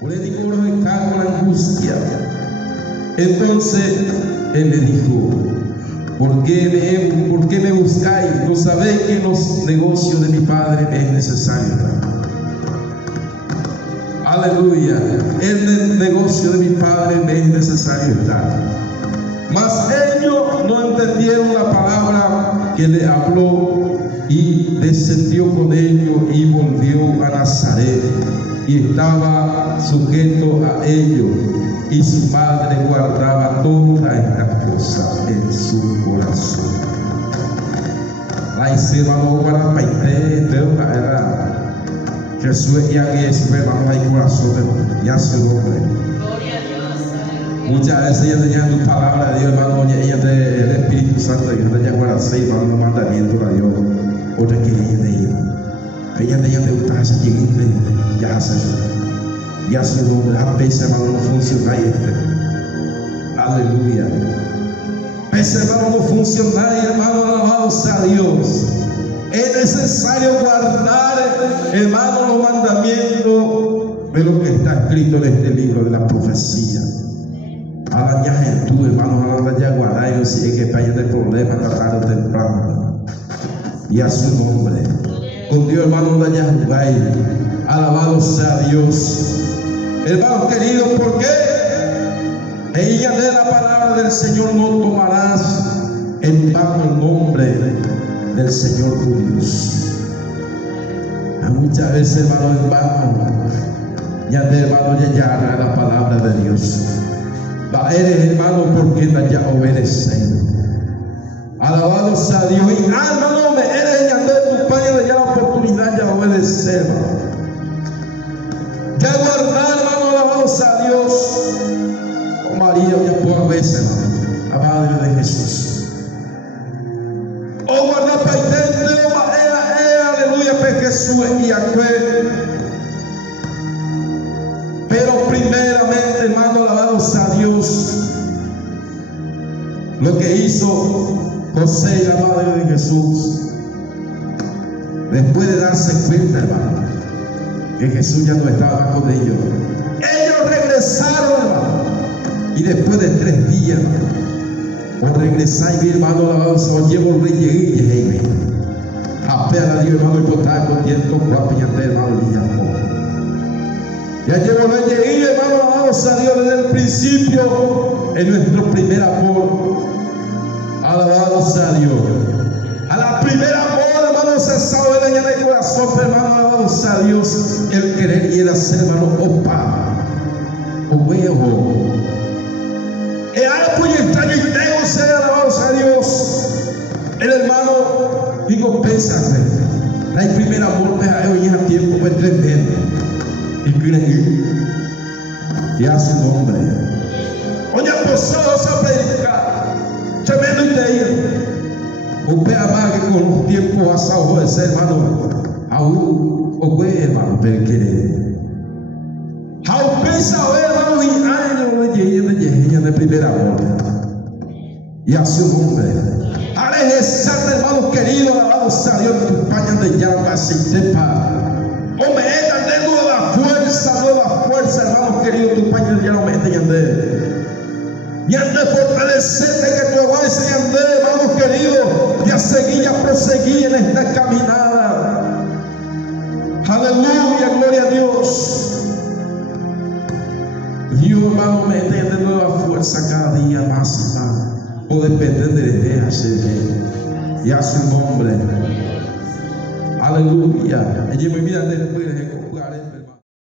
Por él dijo con la angustia. Entonces él le dijo: ¿Por qué me buscáis? ¿No sabéis que en los negocios de mi padre es necesario? Aleluya. En el negocio de mi padre me es necesario estar. Mas ellos no entendieron la palabra que le habló, y descendió con ellos y volvió a Nazaret, y estaba sujeto a ellos, y su madre guardaba todas estas cosas en su corazón. Ahí se va a guardar para era Jesús y alguien se ve, vamos a ir corazón de ya su nombre. Muchas veces ella tenía tu palabra de Dios, hermano, ella el Espíritu Santo, ella tenía guardarse y los mandamientos de Dios. Otra que ella tenía de gustar ese lleguito, ya hace eso. Ya su nombre, a veces, hermano, no funciona aleluya. Pese, hermano, no funciona, hermano, alabado sea Dios. Es necesario guardar, hermano, los mandamientos de lo que está escrito en este libro de la profecía. Ahora ya tú, hermano, ahora ya guardar, si es que vaya de problema, tratar de temprano. Y a su nombre. Con Dios, hermano, no ya jugáis. Alabado sea Dios. Hermano querido, ¿por qué? Ella de la palabra del Señor no tomarás en vano el nombre del Señor tu Dios. Muchas veces, hermano, en vano, ya de hermano, ya la palabra de Dios. Eres, hermano, porque ya obedeces. Alabado sea Dios. Y hermano, me eres ya de tu padre, ya la oportunidad ya obedecer. Ya guardar, hermano, alabado sea Dios. Oh María, ya por veces, hermano, la madre de Jesús. Oh guardar para entender, aleluya, para Jesús y aquel. Pero primeramente, hermano, alabado sea Dios, lo que hizo José y la madre de Jesús, después de darse cuenta, hermano, que Jesús ya no estaba con ellos regresaron, hermano, y después de 3 días, por regresar y mi hermano, alabado sea Dios, llevo el rey y apela a Dios, hermano, y por estar contento, guapo y hermano, y ya llevo el rey, hermano, alabado sea Dios, desde el principio, en nuestro primer amor. Alabado sea Dios. A la primera amor, hermano, se sabe en el corazón, hermano, alabado sea Dios, el querer y el hacer, hermano, opa, o huevo. El árbol y extraño y tengo ser, alabado sea Dios. El hermano, digo, pésame. La primera amor, me ha oído a tiempo, pues 3 meses. Y creen, y a su nombre. Oye, pues vamos a predicar. Tremendo inteiro. O pé amar que con o tempo a salvou esse hermano. Aú, o que hermano, porque ao pensa o hermano e año de primeira hora. E a seu nome. A regresar, hermano querido, alabado sea Dios, tu paña de llama sin tepa. O me entra de nueva fuerza, hermano querido, tu paña de llama me entra. Y ande fortalecerte que tu avance y ande, hermano querido, y a seguir y a proseguir en esta caminada. Aleluya, gloria a Dios. Dios, hermano, me dé de nueva fuerza cada día más y más. O depender de Él, y a su nombre. Aleluya. Ella me mira después de jugar, hermano.